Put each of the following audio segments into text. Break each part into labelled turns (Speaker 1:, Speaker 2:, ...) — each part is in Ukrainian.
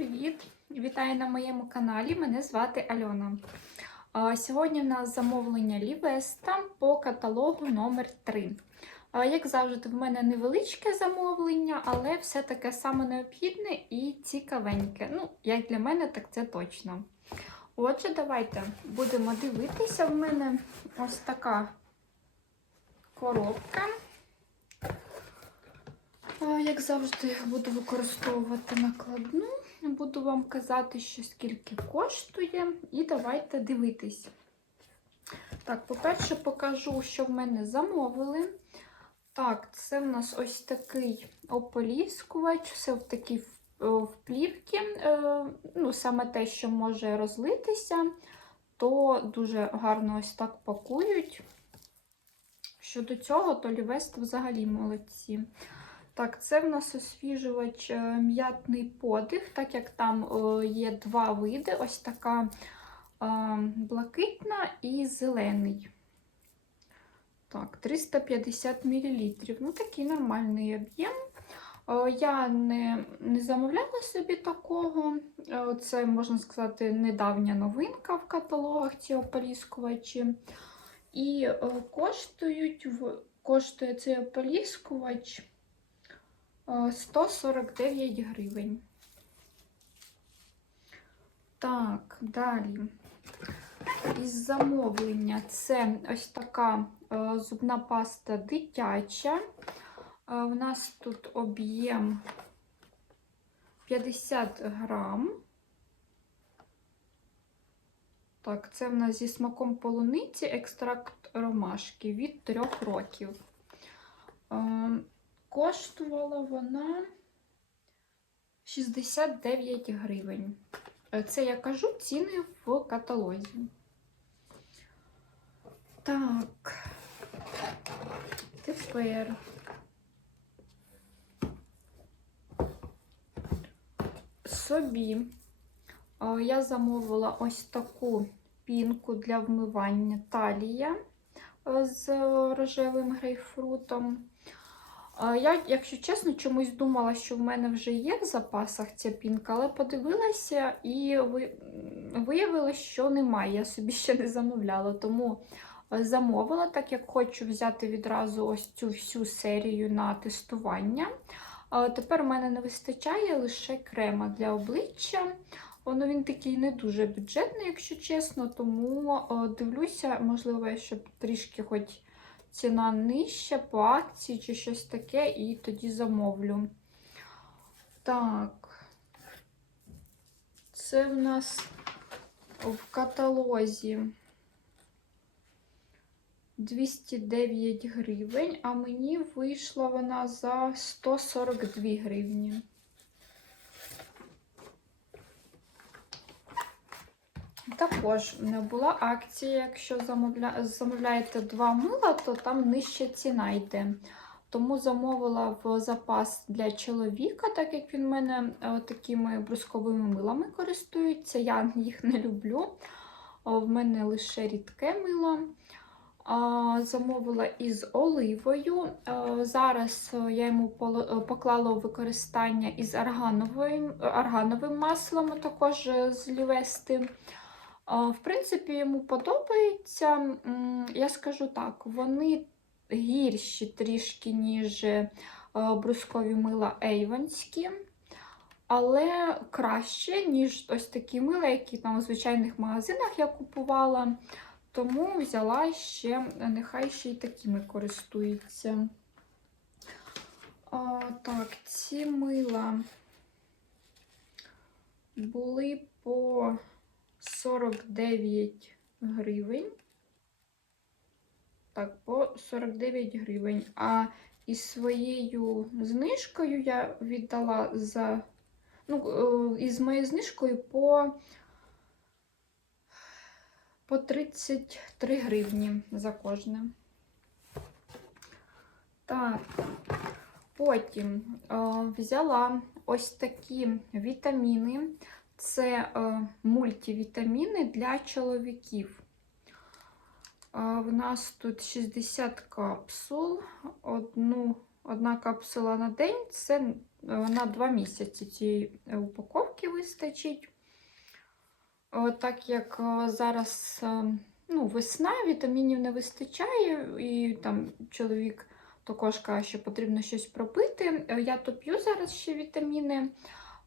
Speaker 1: привіт! Вітаю на моєму каналі. Мене звати Альона. Сьогодні в нас замовлення Лівеста по каталогу номер 3 Як завжди, в мене невеличке замовлення, але все таке саме необхідне і цікавеньке. Ну, як для мене, так це точно. Отже, давайте будемо дивитися. В мене ось така коробка. Як завжди, буду використовувати накладну. Буду вам казати, що скільки коштує, і давайте дивитись. Так, по-перше, покажу, що в мене замовили. Так, це в нас ось такий ополіскувач, все в такій вплівці. Е, ну, саме те, що може розлитися, то дуже гарно ось так пакують. Щодо цього, то Лівест взагалі молодці. Так, це в нас освіжувач е, м'ятний подих, так як там е, є два види: ось така е, блакитна і зелений. Так, 350 мл. Ну, такий нормальний об'єм. Я не не замовляла собі такого. Це, можна сказати, недавня новинка в каталогах ці ополіскувачі. І коштують, коштує цей ополіскувач 149 гривень. Так, далі. Із замовлення це ось така е, зубна паста дитяча. Е, у нас тут об'єм 50 грам. Так, це в нас зі смаком полуниці екстракт ромашки від 3 років. Коштувала вона 69 гривень. Це я кажу ціни в каталозі. Так, тепер собі я замовила ось таку пінку для вмивання талія з рожевим грейпфрутом. Я, якщо чесно, чомусь думала, що в мене вже є в запасах ця пінка, але подивилася і виявилося, що немає. Я собі ще не замовляла, тому е, замовила, так як хочу взяти відразу ось цю всю серію на тестування. Тепер в мене не вистачає лише крема для обличчя. Воно він такий не дуже бюджетний, якщо чесно, тому е, дивлюся, можливо, щоб трішки хоч ціна нижча по акції чи щось таке, і тоді замовлю. Так, це в нас в каталозі 209 гривень, а мені вийшла вона за 142 гривні. Також була акція, якщо замовля... замовляєте два мила, то там нижча ціна йде. Тому замовила в запас для чоловіка, так як він в мене е, такими брусковими милами користується. Я їх не люблю. В мене лише рідке мило. Замовила із оливою. Зараз е, я йому е, поклала у використання із аргановим, аргановим маслом, також з лівести. В принципі, йому подобається. Я скажу так, вони гірші трішки, ніж е, брускові мила ейвонські, але краще, ніж ось такі мила, які там у звичайних магазинах я купувала. Тому взяла ще, нехай ще й такими користуються. А, Так, ці мила були по 49 гривень. Так, по 49 гривень. А із своєю знижкою я віддала за. Ну, е, із моєю знижкою по по 33 гривні за кожне. Так, потім е, взяла ось такі вітаміни. Це е, мультивітаміни для чоловіків. Е, в нас тут 60 капсул, одну, одна капсула на день це на 2 місяці цієї е, упаковки вистачить. Е, Так як е, зараз е, ну, весна, вітамінів не вистачає, і там чоловік також каже, що потрібно щось пропити. Е, Я то п'ю зараз ще вітаміни,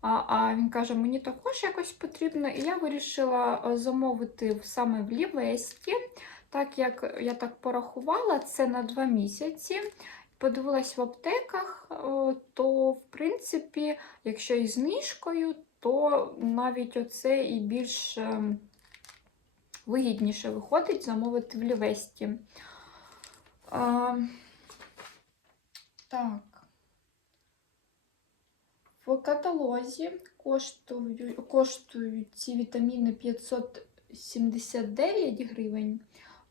Speaker 1: а, а він каже, мені також якось потрібно. І я вирішила е, замовити саме в Лівесті. Так як я так порахувала, це на 2 місяці. Подивилась в аптеках, е, то в принципі, якщо із знижкою, то навіть оце і більш ем, вигідніше виходить замовити в Лівесті. А, так. В каталозі коштують, коштують ці вітаміни 579 гривень,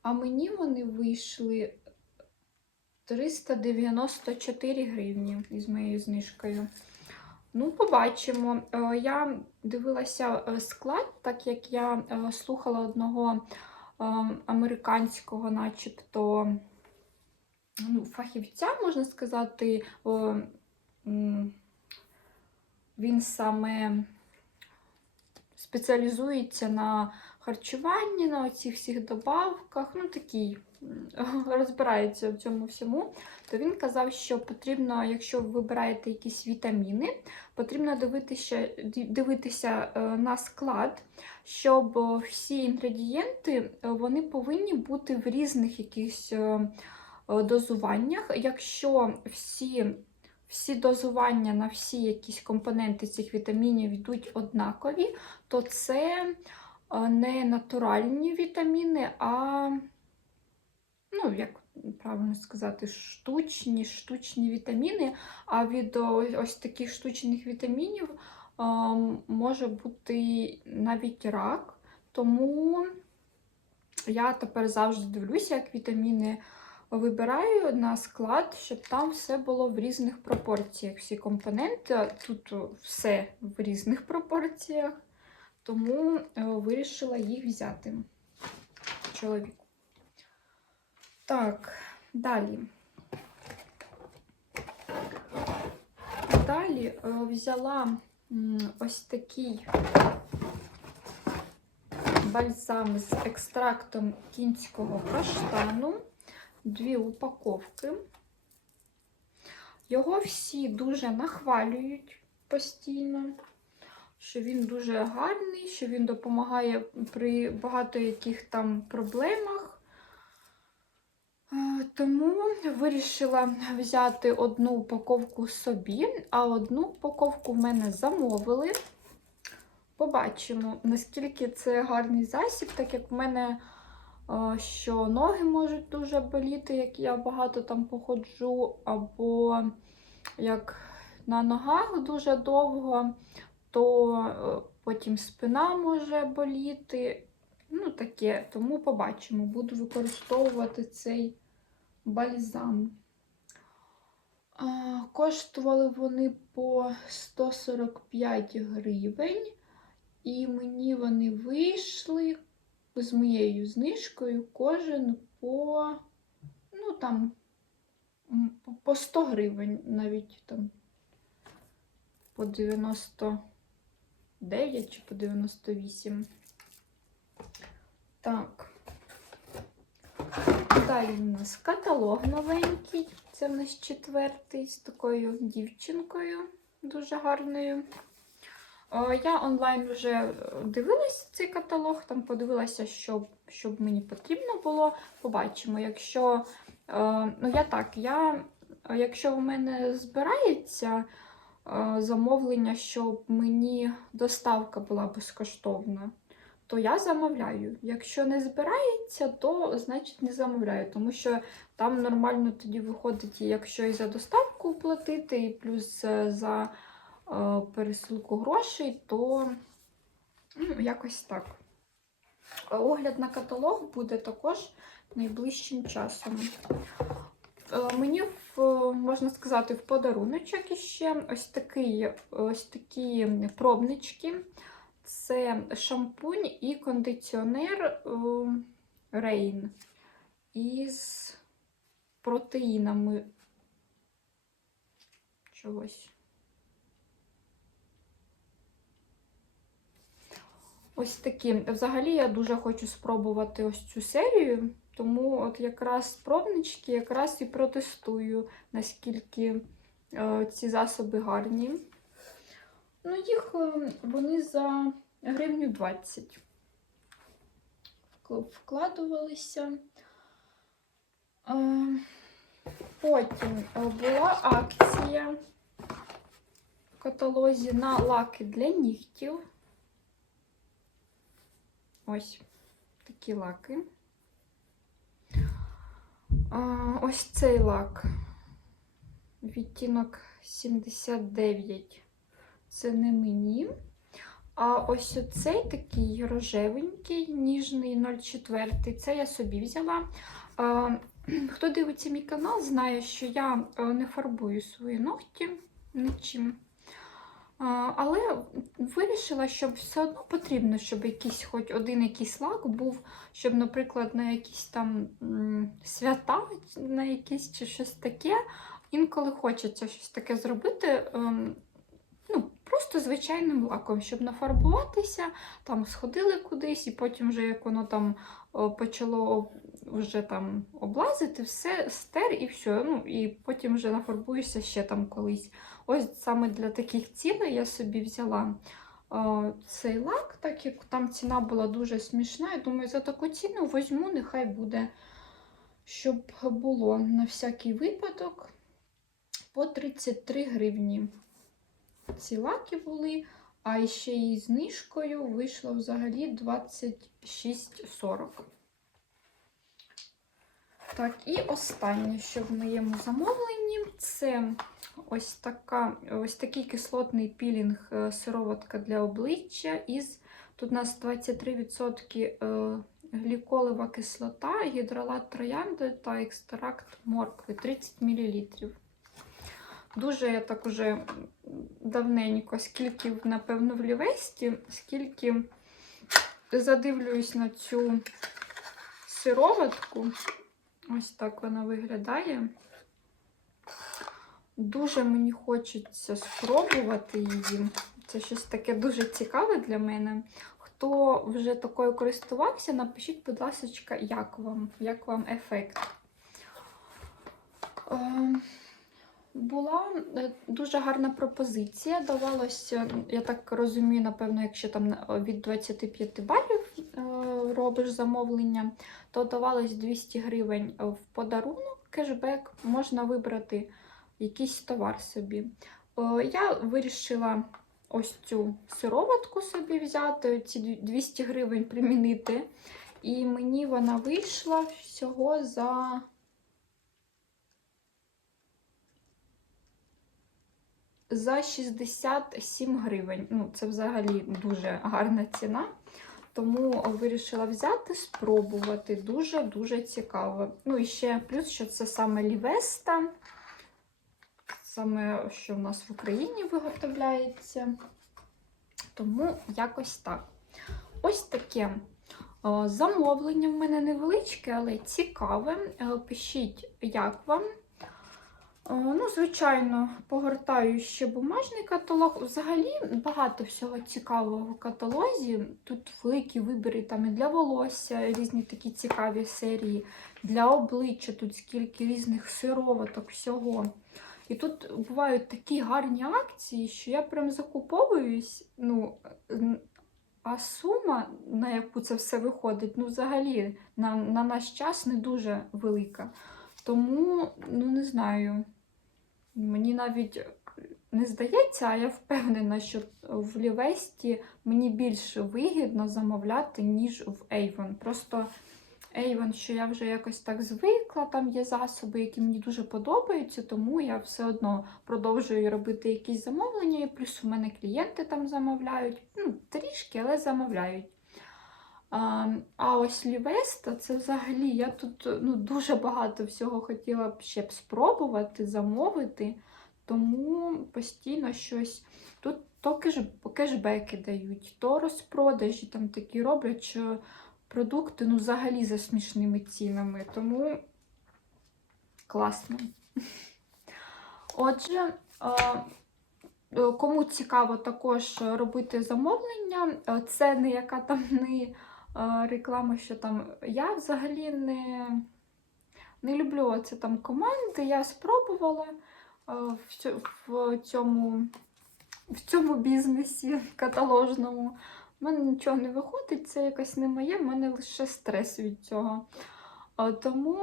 Speaker 1: а мені вони вийшли 394 гривні із моєю знижкою. Ну, побачимо. Е, Я дивилася е, склад, так як я е, слухала одного американського, начебто, ну, фахівця, можна сказати, він саме спеціалізується на харчуванні, на оцих всіх добавках, ну такий розбирається в цьому всьому, то він казав, що потрібно, якщо ви вибираєте якісь вітаміни, потрібно дивитися, дивитися е, на склад, щоб всі інгредієнти е, вони повинні бути в різних якихось е, дозуваннях. Якщо всі всі дозування на всі якісь компоненти цих вітамінів йдуть однакові, то це е, не натуральні вітаміни, а, ну, як правильно сказати, штучні, штучні вітаміни. А від ось таких штучних вітамінів е, може бути навіть рак. Тому я тепер завжди дивлюся, як вітаміни вибираю на склад, щоб там все було в різних пропорціях. Всі компоненти. Тут все в різних пропорціях, тому е, вирішила їх взяти чоловіку. Так, далі. Далі е, взяла ось такий бальзам з екстрактом кінського каштану дві упаковки. Його всі дуже нахвалюють постійно, що він дуже гарний, що він допомагає при багато яких там проблемах. Е, Тому вирішила взяти одну упаковку собі, а одну упаковку в мене замовили. Побачимо, наскільки це гарний засіб, так як в мене що ноги можуть дуже боліти, як я багато там походжу, або як на ногах дуже довго, то е, потім спина може боліти. Ну, таке, тому побачимо. Буду використовувати цей бальзам. Коштували вони по 145 гривень, і мені вони вийшли з моєю знижкою кожен по, ну там, по- по 100 гривень, навіть там по 99 чи по 98. Так. Далі у нас каталог новенький. Це в нас четвертий з такою дівчинкою дуже гарною. Е, Я онлайн вже е, дивилася цей каталог, там подивилася, що, що мені потрібно було. Побачимо. Якщо, е, ну я так, я, якщо в мене збирається замовлення, щоб мені доставка була безкоштовна, то я замовляю. Якщо не збирається, то значить не замовляю, тому що там нормально тоді виходить, якщо і за доставку платити, і плюс за пересилку грошей, то ну, якось так. Е, Огляд на каталог буде також найближчим часом. Е, Мені в, можна сказати, в подаруночок іще ось такий, ось такі пробнички. Це шампунь і кондиціонер Рейн із протеїнами чогось. Ось такі. Взагалі я дуже хочу спробувати ось цю серію, тому от якраз пробнички якраз і протестую, наскільки е, ці засоби гарні. Ну, їх е, вони за гривню 20 вкладувалися. Е, Потім е, була акція в каталозі на лаки для нігтів. Ось такі лаки. Ось цей лак. Відтінок 79. Це не мені. А ось оцей такий рожевенький, ніжний 04. Це я собі взяла. Хто дивиться мій канал, знає, що я е, не фарбую свої ногті нічим. Але вирішила, що все одно потрібно, щоб якийсь хоч один якийсь лак був, щоб, наприклад, на якісь там свята, на якісь чи щось таке. Інколи хочеться щось таке зробити. ем, Ну, просто звичайним лаком, щоб нафарбуватися, там сходили кудись, і потім, вже як воно там почало вже там облазити, все стер і все. Ну, і потім вже нафарбуєшся ще там колись. Ось саме для таких цілей я собі взяла е, цей лак, так як там ціна була дуже смішна. Я думаю, за таку ціну візьму, нехай буде, щоб було на всякий випадок по 33 гривні. Ці лаки були, а ще й знижкою вийшло взагалі 26,40. Так, і останнє, що в моєму замовленні, це ось така, ось такий кислотний пілінг е, сироватка для обличчя із тут у нас 23% е, гліколева кислота, гідролат троянди та екстракт моркви 30 мл. Дуже я так уже давненько, скільки, напевно, в лівесті, скільки задивлююсь на цю сироватку. Ось так вона виглядає. Дуже мені хочеться спробувати її. Це щось таке дуже цікаве для мене. Хто вже такою користувався, напишіть, будь ласка, як вам, як вам ефект. Е, Була е, дуже гарна пропозиція. Давалося, я так розумію, напевно, якщо там від 25 балів е, робиш замовлення, то давалось 200 гривень в подарунок, кешбек, можна вибрати якийсь товар собі. Е, Я вирішила ось цю сироватку собі взяти, ці 200 гривень примінити. І мені вона вийшла всього за за 67 гривень. Ну, це взагалі дуже гарна ціна. Тому вирішила взяти, спробувати. Дуже-дуже цікаво. Ну і ще плюс, що це саме Лівеста, саме що в нас в Україні виготовляється. Тому якось так. Ось таке замовлення в мене невеличке, але цікаве. Е, Пишіть, як вам. Е, Ну, звичайно, погортаю ще бумажний каталог. Взагалі багато всього цікавого в каталозі. Тут великі вибори там і для волосся, різні такі цікаві серії, для обличчя, тут скільки різних сироваток, всього. І тут бувають такі гарні акції, що я прям закуповуюсь. Ну, а сума, на яку це все виходить, ну, взагалі, на, на наш час не дуже велика. Тому, ну не знаю, мені навіть не здається, а я впевнена, що в Лівесті мені більше вигідно замовляти, ніж в Avon. Просто Avon, що я вже якось так звикла, там є засоби, які мені дуже подобаються, тому я все одно продовжую робити якісь замовлення, і плюс у мене клієнти там замовляють. Ну, трішки, але замовляють. А, ось Лівеста, це взагалі я тут ну, дуже багато всього хотіла б ще б спробувати, замовити, тому постійно щось. Тут то кеш, кешбеки дають, то розпродажі там такі роблять, що продукти ну, взагалі за смішними цінами. Тому класно. Отже, е, кому цікаво також робити замовлення, е, це не яка там не е, реклама, що там я взагалі не, не люблю це там команди. Я спробувала е, в цьому, в цьому бізнесі каталожному. У мене нічого не виходить, це якось не моє, в мене лише стрес від цього. Тому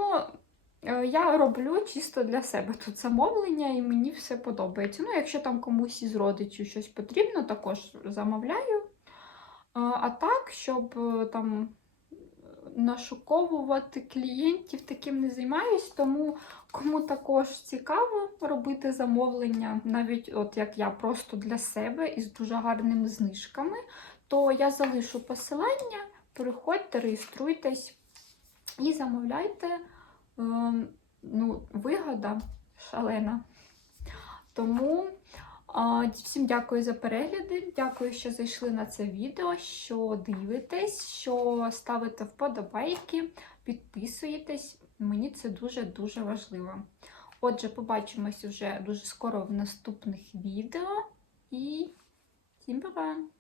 Speaker 1: е, я роблю чисто для себе тут замовлення, і мені все подобається. Ну, якщо там комусь із родичів щось потрібно, також замовляю. А так, щоб е, там нашуковувати клієнтів, таким не займаюсь, тому кому також цікаво робити замовлення, навіть от як я просто для себе із дуже гарними знижками, то я залишу посилання, переходьте, реєструйтесь і замовляйте. Ем, Ну, вигода шалена. Тому всім дякую за перегляди. Дякую, що зайшли на це відео, що дивитесь, що ставите вподобайки, підписуєтесь. Мені це дуже-дуже важливо. Отже, побачимось вже дуже скоро в наступних відео. І всім па-па!